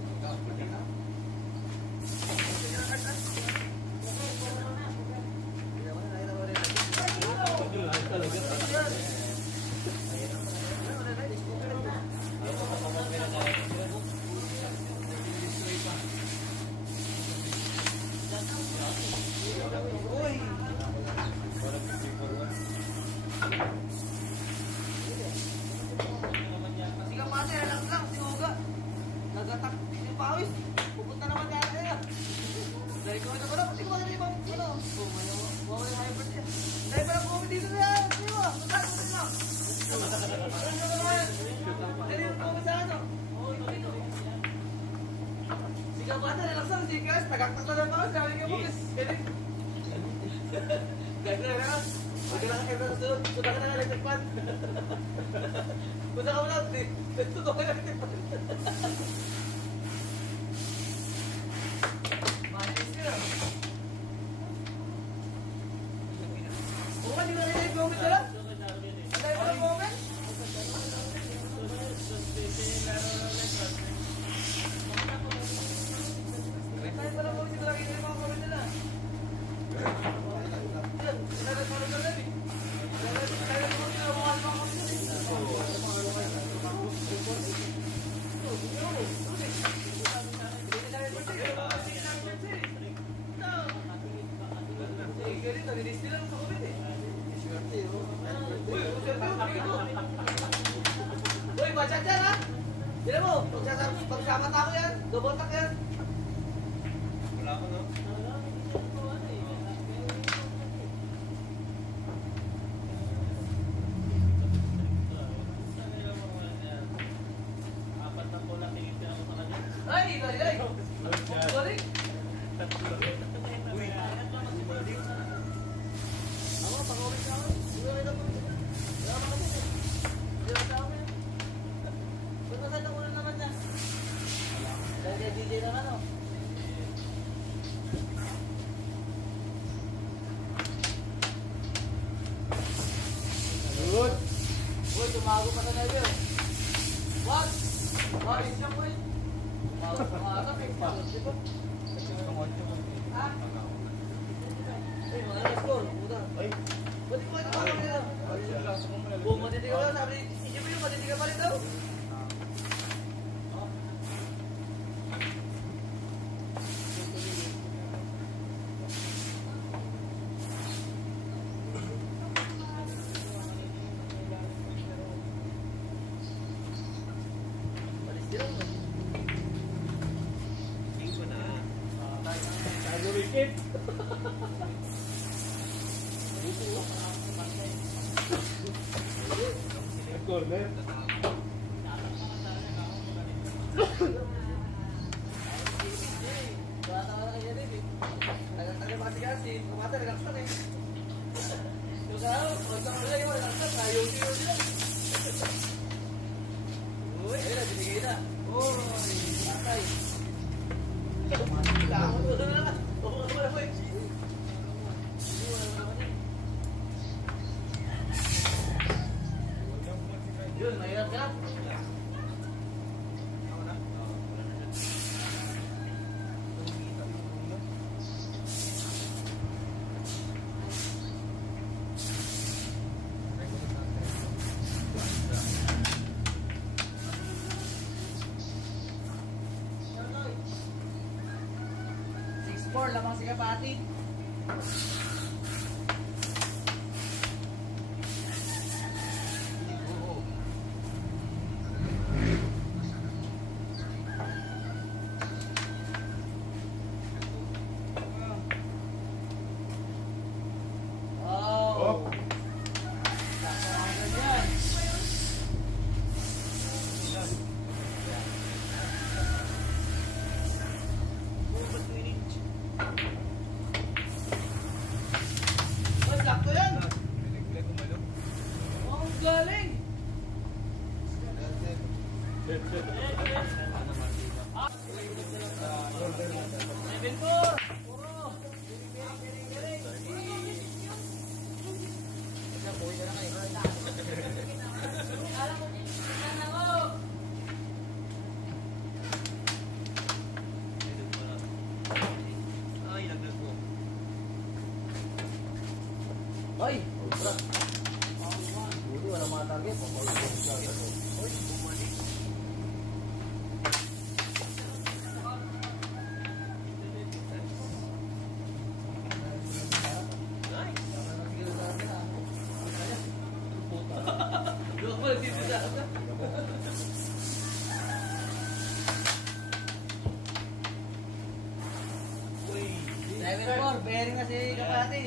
Sige mati, relax lang, sinuga. Nagatak, yung pawis. Pupunta naman niya kaya. Dahil ko ito ko na, kasi ko na ibang, ano, mawala yung hybrid niya. Dahil parang COVID dito na, di ba? Magkano ko na? Ano naman? Dahil yung COVID sa ano? Sige mati, relax lang, sige guys, tagaktak na ng pawis, sabi ko mo, galing. Guys, relax. Huwag ka lang sa sunod. Punta ka na nga electric fan. Punta ka muna. Tutok ka na electric fan. Manis ka. Oo, di ba rin yung comment nila? Ang tayo pa ng comment? Ang tayo pa ng comment. Ito lang yung mga comment nila. Yan, sinarap mo na rin eh. Sinarap mo na mga comment nila. Uy, bachat yan ha! Tira mo, pagsama tao yan, double tap yan. Wala ko, no? ay. Balik. Uy. Bumalik. Ako, pag-uwi ka ako. Wala ka mo. Wala ka mo. Ba't masaya ko naman niya? Dahil kay DJ lang ano. Good. Uy, tumago pa na tayo. What? What is siya, uy? Tumago pa nga kay di ba? Ha? Eh, mga na-score. Puta. Ay. Ba't di mo ito parang nila? Oh, matitigaw daw. Sabi ni Isip mo yung matitigaw pa rin daw. Alis din ako. Tingin ko na. Corner. Bata ka na kaya rin eh. Tagal pa kasi kasi. Kumata, relax lang eh. Yung kaya, pag nakalagay mo, relax lang. Ayusin lang. Uy, ayun na, binigay na. Uy, patay. Lakot mo na lang. Wala mo na po eh. Hindi, wala mo naman eh. Yun, mahirap ka. Lamang si Kapati. Oh. Sakto yan. Oh, galing. Ay, laglag mo. Ay, obra. Buti wala mga target. Uy, bumalik. Uy. 7-4, bearing na si Kapati.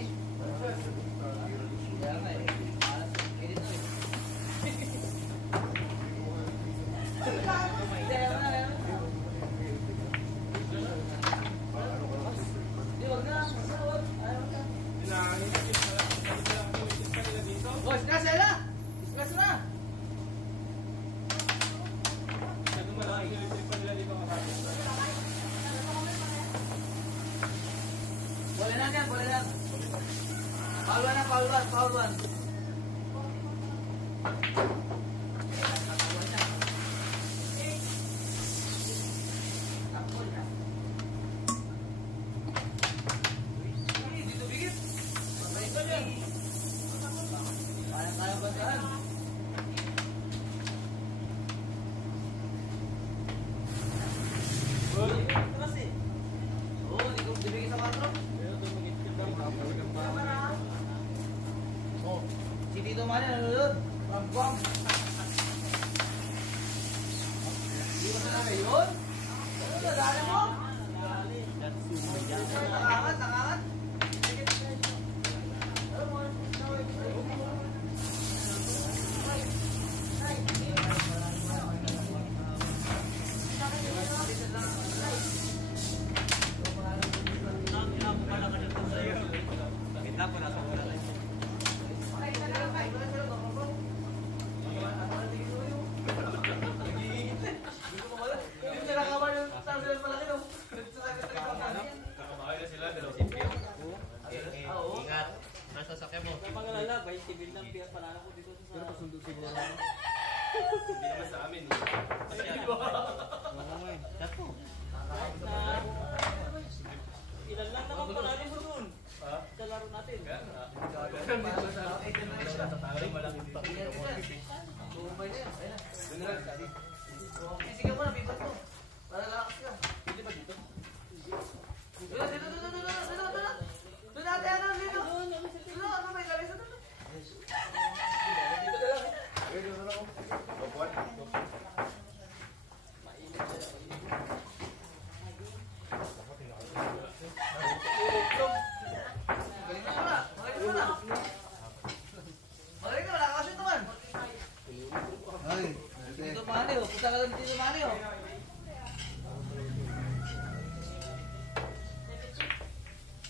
Kaya nga eh. Alas, edit mo eh. Hindi, ayaw na, ayaw na. Hindi, wag na. Wag. Ayaw na. Oh, discuss na! Discuss na! Boleh na yan, boleh na. Foul one na, foul one, foul one. Dito bigit. Mabait ba yan? Parang kaya ba yan? Oo, hindi ko bibigyan sa 4. Oh, si Tito Manny nanonood. Bam-bam. Hindi mo sinabi yun? Ano ba, dali mo? Nakangat, nakangat. Sa pangalala, 20 mil lang panalo ko dito sa... Pero pasundo siguro. Hindi naman sa amin. Masyado. Oo nga eh. Dato. Kahit na... Ilan lang naman panalo mo dun. Ha? Sa laro natin. Kaya nga. Tatalo Malaki dito. Tumay na yan. Ayun na. Isigaw mo na, bibat mo. Para lalakas ka. Hindi ba dito? Dito. Doon natin, ano, dito. Dito, ano, may labis na doon. Dito na lang. Okay, doon na lang ako. Babuan. Galing mo na. Magaling mo na. Magaling ka, wala ka shoot naman. Ay, Dito Manny, oh. Punta ka lang dito Manny, oh.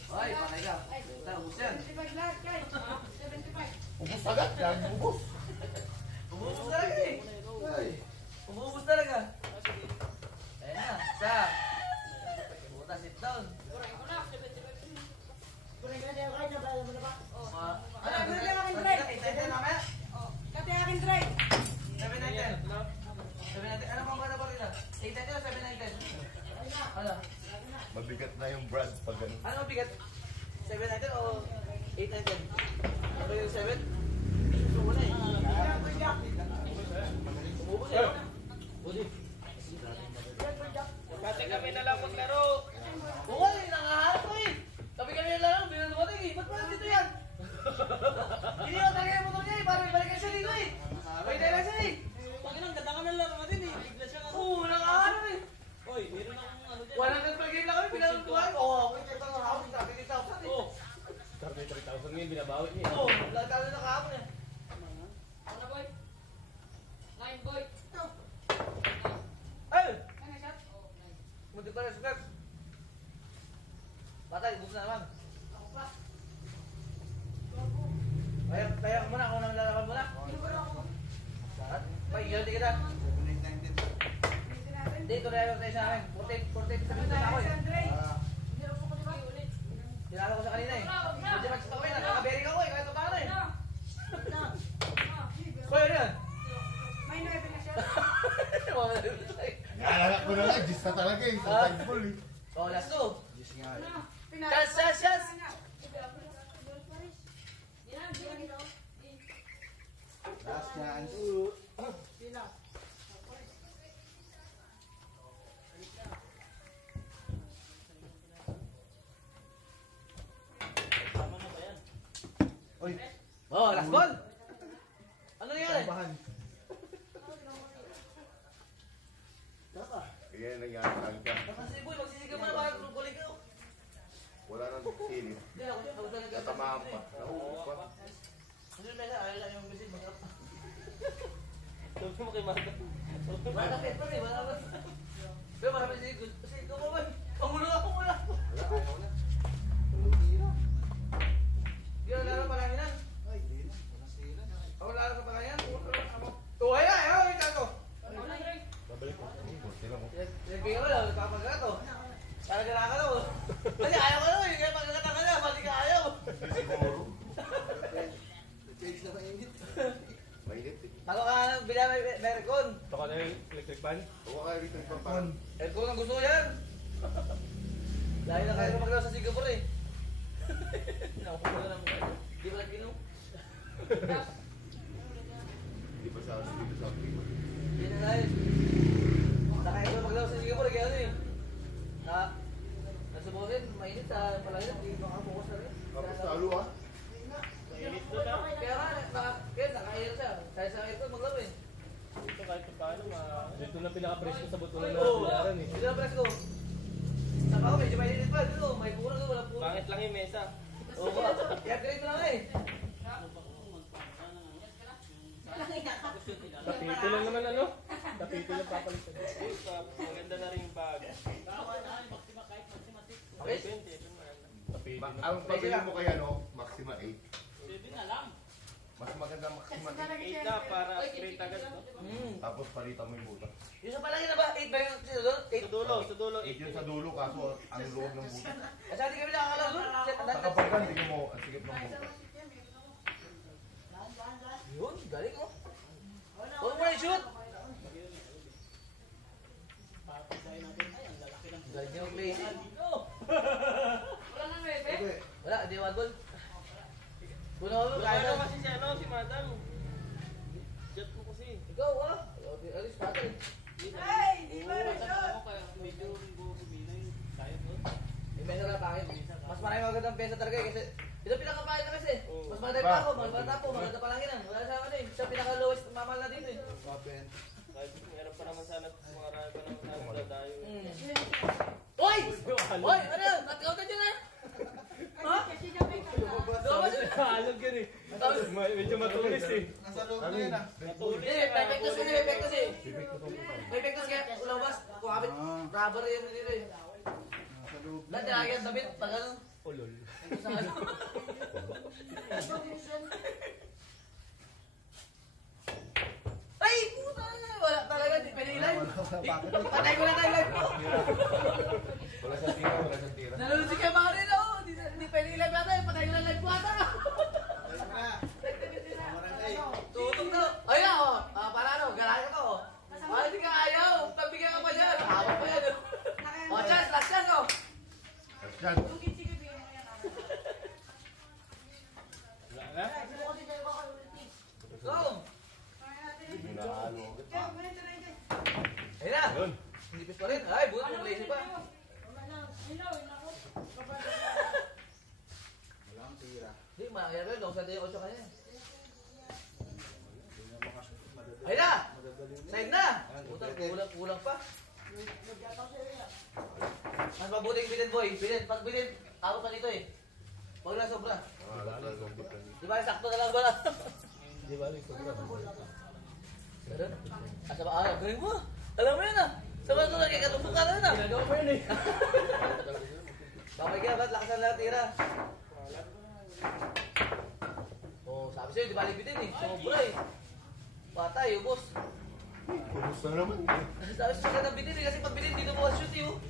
Ay, patay ka. Ubus yan. 75 lahat, guys. 75. Ubus agad. Yan, ubus. Ubus talaga eh. Ay. Ubus talaga. Ayan na, isa. Buta, sit down. Ano, Kati akin drive. mamaya? Kati akin drive. 7-9-10. 7-9-10. Ano pang bata pa rin? 8-9-10 o 7-9-10? Ano? Mabigat na yung brand pag ganun. Ano bigat? 7-9-10 o 8-9-10? Ano yung 7? Gusto na eh. Umubos eh. Budi. Kasi kami na lang maglaro. Oo eh, nangaharap ko eh. Sabi kami na lang, binalumatay eh. Ba't pala dito yan? Hindi ko talaga yung motor niya eh. Parang ibalikan siya dito eh. May dala siya eh. Pagin ang ganda kami lang natin eh. Bigla siya nga. Oo, nangaharap eh. Oy, meron akong ano dyan. 100 per game lang kami, pinalutuhan. Oo, ako yung kitang nakahapon, 33,000 eh. Oh. 33,000 ngayon binabawi niya. Oo, lagtalo na kahapon eh. Ano, boy? Nine, boy. Ay! Ano, shot? Muntik pa rin sugat. Batay, buksan na naman. Ako pa. Kaya ka muna, ako nang lalaban muna. Pinubara ako. At, bay, ganti kita. Pinitin natin. Hindi, ito na yung tayo sa amin. 40 Ano sa tayo, ako eh. Andre? Hindi ako ko, diba? Tinalo ko sa kanina eh. Hindi mag-stop ko eh, nakaka-bearing ako eh, kahit pa paano eh. Kaya ano yan? May 9 na shot. Naalala ko na lang, Diyos na talaga eh. Sa tagpul eh. Oh, last two. Ano? Chas! Last chance. Tama na ba yan? Uy, Oh, last ball. Ano yan? tambahan. Kaya nangyari ka. Kasi boy, magsisigaw mo na para kukulik ko. Wala nang sili. Hindi ako talaga. Natamaan pa. Nahuhulog pa. Hindi na ayaw lang yung bisit mag Sabi mo kay Marga. Wala na paper eh, wala ba? Pero marami sigaw. Sigaw mo ba? Pangulong ako muna. Wala, ayaw na. Hindi na laro pa lang yan. Ay, di na. Walang sila. Ako laro pa lang yan. Tuhay na, ayaw, ikaw to. Babalik ko. Sila mo. Nagbigay mo lang, nagpapagalat to. Para gana ka to. Kasi ayaw ka to eh, kaya pagkakata ka na, pati ka ayaw. Hindi siguro. Change na mainit. Mainit eh. Ako ka nang bila may aircon. Ito ka na yung electric fan? Huwag ka rito yung pampaan. Aircon ang gusto ko yan. Dahil na kayo maglaro sa Singapore eh. Nakuha na lang. Di ba nag-inom? Hindi pa sa dito sa Africa. Yan na dahil. Nakaya ko maglaro sa Singapore, kaya ano eh. Nasubukin, mainit sa palagay, hindi makabukas na rin. Tapos talo ah. Mainit doon ah. Kaya nga, kaya nakahirap siya. Kaya sa aircon maglaro eh. Dito kahit pa paano Dito na pinaka-presko sa butulan na Oo, pinaran eh. dito na press ko. Saka ako medyo mainit pa, dito, may puro doon, wala puro. Pangit lang yung mesa. Oo ba? Kaya grade mo lang eh. Tapito lang naman ano? Tapito lang papalitan. Maganda na rin yung bag. Okay? Tapito na. Ang pabili mo kaya no, Maxima 8. Pwede na lang. Mas maganda Maxima 8. 8 na para straight agad to. Tapos palitan mo yung butas. Yung sa palagi na ba? 8 ba yung sinulod? Sa dulo 8 8. yun sa dulo kaso ang loob ng butas. Kasi hindi kami nakakalaro doon. Sa kapag hindi mo ang sikip ng butas. pesa talaga eh, kasi ito pinakapain na kasi. Mas maganda pa ako, maganda po, maganda palanginan. Wala sa ano eh, siya pinaka-lowest mamahal na dito eh. Kahit meron pa naman sana, marami pa naman sana dadayo. Oy! Oy! Ano yun? Natikaw ka dyan ah! Ha? Kasi na may kanta. Lumabas yun! Alog yun eh. Medyo matulis eh. Nasa loob na yun ah. Matulis. Hindi, may pektos kasi, may pektos eh. May pektos kaya lumabas. Kumapit, rubber yan dito eh. Nasa loob na. Dati lagi ang sabit, pag ano. Ulol. Sa ano. Ay! Puta na! Wala talaga, di pwede i-live. Patay ko na tayo live ko. Wala siyang tira, wala siyang tira. Nalulunod si Kuya Makarino. Di pwede i-live natin. Patay ko na live ko ata. Tutok na. Ay na, oh. Para ano, galayan ka to, oh. Hindi ka ayaw. Pagbigyan ka pa yan. Hawak pa yan, oh. Oh, chance, last chance, oh. Yan. Wala na? Go. Ginahalo agad. Ayun na. Yun. Nipis pa rin. Ay, buti yung lazy pa. Walang tira. Hindi, mangyari rin. Sa tayo 8 kanya. Ayun na. Side na. Kulang pa. Mas mabuting bilin, boy. Bilin. Pag bilin, tawag pa dito eh. Huwag lang sobra. Di ba, sakto na lang ba lang? Di ba, sobra. Ganun? Asa ba? Ah, galing mo. Alam mo yun ah. Sa mga ito nagkikatumpok ka na yun ah. Ginagawa mo yun eh. Babay ka, ba't lakasan lang tira? Oh, sabi sa'yo, di ba libitin eh. Sobra eh. Patay, ubos. Kumusta naman? Sabi sa'yo na bitin eh, kasi pag bitin, dito mo shoot eh oh.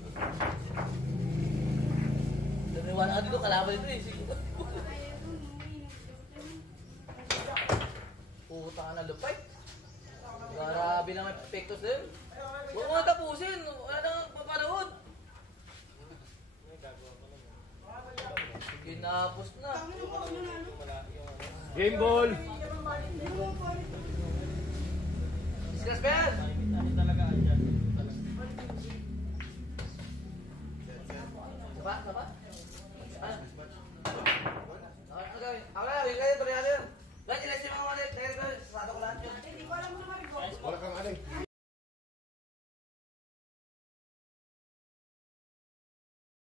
Naniwala ka dito, kalaban dito eh. Sige. Puta ka na lupay. Grabe lang may pektos din. Huwag mo na tapusin. Wala nang papanahon. Ginapos na. Game ball! Discuss ba yan?